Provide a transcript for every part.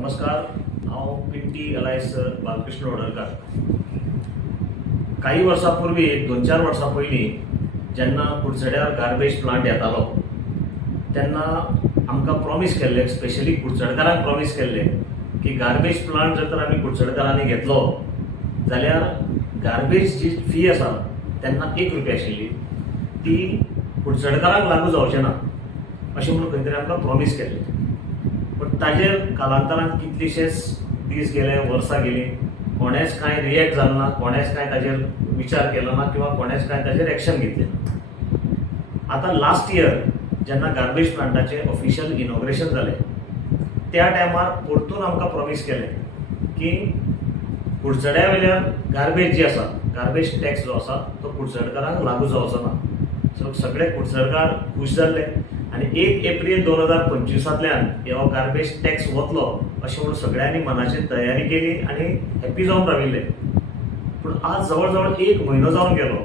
नमस्कार, हांव पिंटी अलायस बालकृष्ण ओडरकर। काही वर्षांपूर्वी 2-4 वर्सां पयलीं जेन्ना कुडचड्यार गार्बेज प्लांट येतालो तेन्ना आमकां प्रॉमिस केल्लें, स्पेशली कुडचडकारांक प्रॉमिस केल्लें की गार्बेज प्लांट जर तर आमी कुडचडकारांनी घेतलो जाल्यार गार्बेज जी फी आसा तेन्ना 1 रुपया आशिल्ली ती कुडचडकारांक लागू जावचें ना अशें म्हणून खंय तरी आमकां प्रॉमिस केल्लें। पण ताजेर कालांतरान कितलेशेच दीस गेले, वर्सां गेलीं, कोणेच कांय रिएक्ट जालो ना, कोणेच कांय ताजेर विचार केलो ना किंवा कोणेच कांय ताजेर एक्शन घेतलें ना। आतां लास्ट इयर जेन्ना गार्बेज प्लांटाचें ऑफिशियल इनॉग्रेशन जालें त्या टायमार परतून आमकां प्रॉमिस केलें की कुडचड्या वयल्यान गार्बेज जी आसा, गार्बेज टॅक्स जो आसा तो कुडचडकारांक लागू जावचो ना। सो सगळे कुडचडकार खूश जाल्ले आनी 1 एप्रिल 2025 हो गार्बेज टॅक्स वतलो अशें म्हणून सगळ्यांनी मनाची तयारी केली आनी हॅप्पी जावन राविल्ले। पूण आज जवळ जवळ 1 म्हयनो जावन गेलो,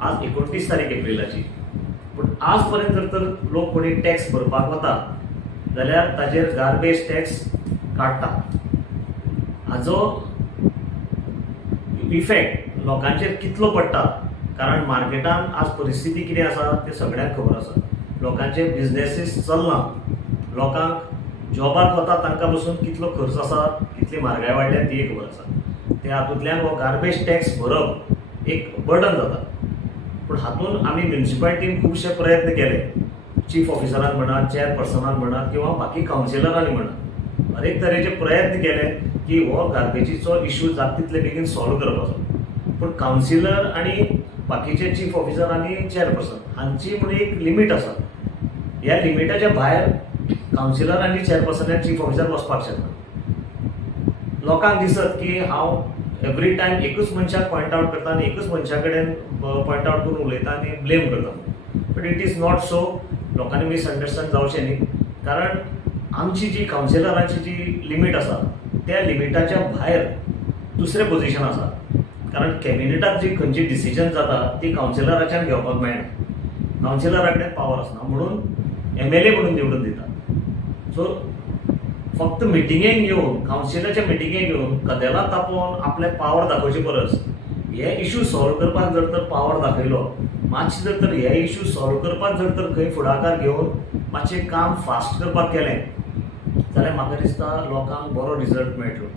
आज 29 तारीख एप्रिलाची, पूण आज पर्यंत जर तर लोक कोणी टॅक्स भरपाक वता जाल्यार ताजेर गार्बेज टॅक्स काडटा। हाजो इफेक्ट लोकांचेर कितलो पडटा, कारण मार्केटान आज परिस्थिती कितें आसा तें सगळ्यांक खबर आसा। लोकांचे बिझनेसीस चलना, लोकांक जॉबाक वता तांकां पसून कितलो खर्च आसा, कितली म्हारगाय वाडल्या ती खबर आसा। त्या हातूंतल्यान हो गार्बेज टॅक्स भरप एक बर्डन जाता। पूण हातूंत आमी म्युनिसिपालिटीन खुबशे प्रयत्न केले, चीफ ऑफिसरान म्हणा, चेअरपर्सनान म्हणा किंवा बाकी कावन्सिलरांनी म्हणा, हर एक तरेचे प्रयत्न केले की हो गार्बेजीचो इश्यू जाता तितले बेगीन सॉल्व करपाचो। पूण कावन्सिलर आनी बाकीचे चीफ ऑफिसर आनी चेअरपर्सन हांची म्हणून एक लिमीट आसा। ह्या लिमिटाच्या भायर कावन्सिलर आनी चेअरपर्सन आनी चीफ ऑफिसर वचपाक शकना। लोकांक दिसत की हांव एवरी टायम एकूच मनशाक पॉयंट आवट करता आनी एकूच मनशा कडेन पॉयंट आवट करून उलयता आनी ब्लेम करता, but it is not so. लोकांनी मिसअंडरस्टँड जावचें न्ही, कारण आमची जी कावन्सिलरांची जी लिमीट आसा त्या लिमिटाच्या भायर दुसरें पोजिशन आसा। कारण कॅबिनेटाक जी खंयची डिसिजन जाता ती कावन्सिलराच्यान घेवपाक मेळना, कावन्सिलरा कडेन पावर आसना, म्हणून MLA म्हणून निवडून दिता। सो फक्त मिटिंगेक येवन, कावन्सिलाच्या मिटिंगेक येवन कदेलां तापोवन आपले पावर दाखोवचे परस हे इश्यू सॉल्व करपाक जर तर पावर दाखयलो, मातशें जर तर हे इश्यू सॉल्व करपाक जर तर खंय फुडाकार घेवन मातशें काम फास्ट करपाक केलें जाल्यार म्हाका दिसता लोकांक बरो रिजल्ट मेळटलो।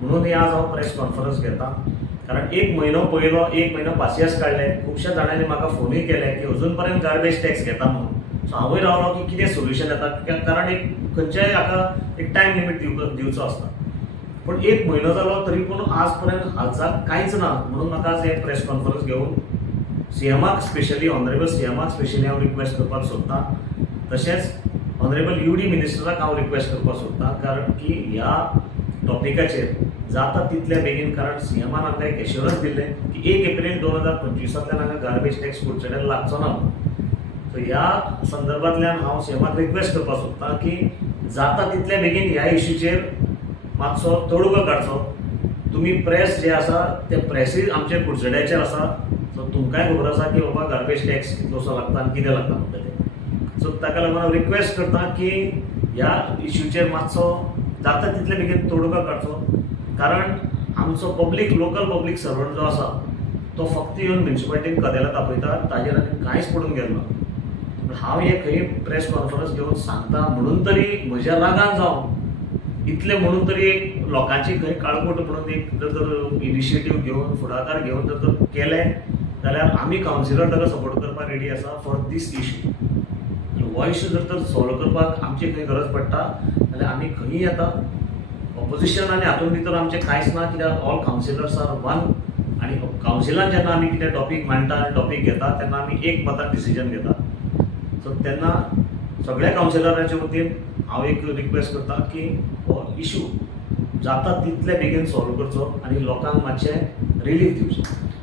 म्हणून ही आज हांव प्रेस कॉन्फरन्स घेता, कारण 1 म्हयनो पयलो, 1 म्हयनो पासियेंस काडले, खुबश्या जाणांनी म्हाका फोनूय केले की अजून पर्यंत गार्बेज टॅक्स घेता म्हणून। सो हांवूय रावलो की कितें सोल्युशन येता, कारण एक खंयच्याय हाका एक टायम लिमीट दिवचो आसता। पूण 1 म्हयनो जालो तरी पूण आज पर्यंत हालचाल कांयच ना। म्हणून म्हाका आज हे प्रेस कॉन्फरन्स घेवन CMाक स्पेशली, ऑनरेबल CMाक स्पेशली हांव रिक्वेस्ट करपाक सोदतां, तशेंच ऑनरेबल UD मिनिस्टराक हांव रिक्वेस्ट करपाक सोदतां, कारण की ह्या टॉपिकाचेर जाता तितल्या बेगीन, कारण CMान आमकां एक एश्युरन्स दिल्लें की 1 एप्रिल 2025 हांगा गार्बेज टॅक्स कुडचड्यार लागचो ना। सो ह्या संदर्भांतल्यान हांव CMाक रिक्वेस्ट करपाक सोदतां की जाता तितल्या बेगीन ह्या इश्यूचेर मातसो तोडगो काडचो। तुमी प्रेस जे आसा ते प्रेसूय आमचे कुडचड्याचेर आसा, सो तुमकांय खबर आसा की बाबा गार्बेज टॅक्स कितलोसो लागता आनी कितें लागता म्हणटा तें। सो ताका लागून हांव रिक्वेस्ट करतां की ह्या इश्यूचेर मातसो जाता तितले बेगीन तोडगो काडचो, कारण आमचो पब्लीक, लोकल पब्लीक सर्वंट जो आसा तो फक्त येवन म्युनिसिपालिटीन कदेलां तापयता, ताजेर आनी कांयच पडून गेलो ना। हांव हे खंय प्रेस कॉन्फरन्स घेवन सांगता म्हणून तरी म्हज्या रागान जावन इतले म्हणून तरी एक लोकांची खंय काळकोट म्हणून एक जर तर इनिशिएटीव घेवन, फुडाकार घेवन जर तर केलें जाल्यार आमी कावन्सिलर ताका सपोर्ट करपाक रेडी आसा फॉर दीस इश्यू। हो इश्यू जर तर सॉल्व करपाक आमची खंय गरज पडटा जाल्यार आमी खंयी येता। ऑपोजिशन आनी हातूंत भितर आमचें कांयच ना, कित्याक ऑल कावन्सिलर्स आर वन, आनी कावन्सिलान जेन्ना आमी कितें टॉपीक मांडटा आनी टॉपीक घेता तेन्ना आमी एक मतान डिसिजन घेता। सो तेन्ना सगळ्या कावन्सिलरांच्या वतीन हांव एक रिक्वेस्ट करता की हो इश्यू जाता तितले बेगीन सॉल्व करचो आनी लोकांक मातशें रिलीफ दिवचें,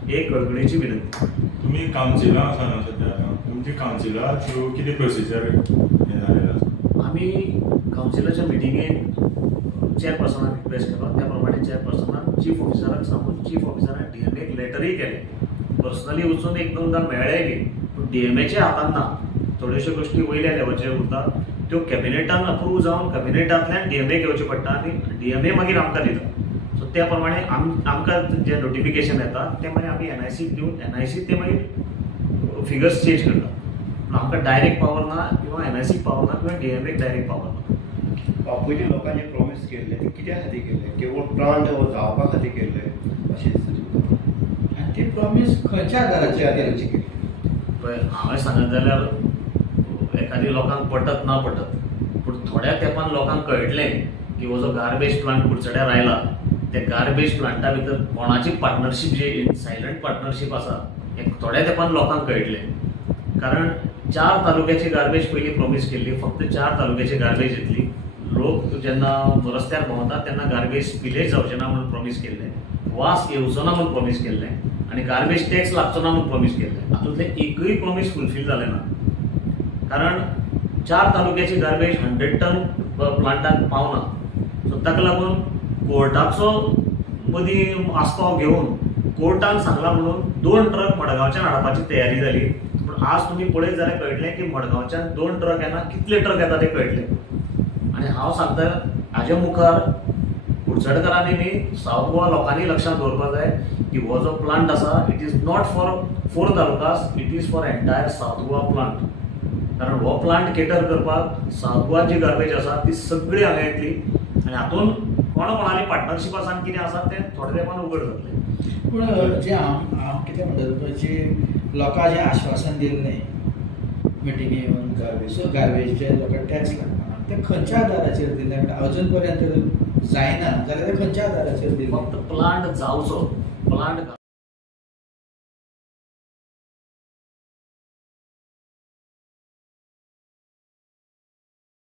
एक कळकळीची विनंती। तुम्ही कावन्सिलां आसा न्हू सद्या, तुमची कावन्सिला थ्रू कितें प्रोसिजर हें जालेलें आसा? आमी कावन्सिलाच्या मिटिंगेक चेअरपर्सनाक रिक्वेस्ट केलो, त्या प्रमाणे चेअरपर्सनान चीफ ऑफिसराक सांगून चीफ ऑफिसरान DMAक लेटरूय केलें, पर्सनली वचून 1-2दां मेळ्ळेय बी, पूण DMAच्या हातान ना। थोड्योश्यो गोश्टी वयल्या लेवलचेर उरता, त्यो कॅबिनेटान अप्रूव्ह जावन कॅबिनेटांतल्यान डीएमए घेवचे पडटा आनी डीएमए मागीर आमकां दिता. सो त्या प्रमाणे आमकां जे नोटिफिकेशन येता ते मागीर आमी एनआयसी दिवन एनआयसी ते मागीर फिगर्स चेंज करता. पूण आमकां डायरेक्ट पावर ना किंवा एनआयसी पावर ना किंवा डीएमएक डायरेक्ट पावर ना. पयलीं लोकांनी प्रॉमिस केल्ले ते कित्या खातीर केल्ले? केवळ प्लांट जावपा खातीर केल्ले अशें दिसता. आनी ती प्रॉमिस खंयच्या आदाराचेर केली? पळय हांवें सांगत जाल्यार एखादी लोकांक पटत ना पटत, पूण थोड्या तेंपान लोकांक कळटलें की हो जो गार्बेज प्लांट कुडचड्यार आयला त्या गार्बेज प्लांटा भितर कोणाची पार्टनरशीप जी सायलंट पार्टनरशीप आसा हें थोड्या तेंपान लोकांक कळटलें. कारण 4 तालुक्याची गार्बेज पयलीं प्रॉमिस केल्ली, फक्त 4 तालुक्याची गार्बेज येतली. लोक जेन्ना रस्त्यार भोंवतात तेन्ना गार्बेज स्पिलेज जावचें ना म्हणून प्रॉमिस केल्लें, वास येवचो ना म्हणून प्रॉमिस केल्लें आनी गार्बेज टॅक्स लागचो ना म्हणून प्रॉमिस केल्लें. हातूंतलें एकूय प्रॉमिस फुलफील जालें ना. कारण 4 तालुक्याची गार्बेज 100 टन प्लांटाक पावना. सो ताका लागून कोर्टाचो मदीं आस्पाव घेवन कोर्टान सांगलां म्हणून 2 ट्रक मडगांवच्यान हाडपाची तयारी जाली. पूण आज तुमी पळयत जाल्यार कळटलें की मडगांवच्यान 2 ट्रक येना, कितले ट्रक येता तें कळटलें. आनी हांव सांगता हाजे मुखार कुडचडकरांनी न्ही सावथ गोवा लोकांनी लक्षांत दवरपाक जाय की हो जो प्लांट आसा it is not for 4 talukas, it is for entire South Goa plant. कारण हो प्लांट केटर करपाक सावथ गोवा जी गार्बेज आसा ती सगळी हांगा येतली आनी हातूंत कोणाली पार्टनरशीप आसा आनी कितें आसा तें थोडे तेंपान उगड जातलें. पूण जें हांव कितें म्हणटा जी लोकां जें आश्वासन दिल्लें मिटिंगे येवन गार्बेजचे लोकांक टॅक्स लागना ते खंयच्या आदाराचेर दिलें? अजून पर्यंत जायना जाल्यार ते खंयच्या आदाराचेर दिलें? फक्त प्लांट जावचो, प्लांट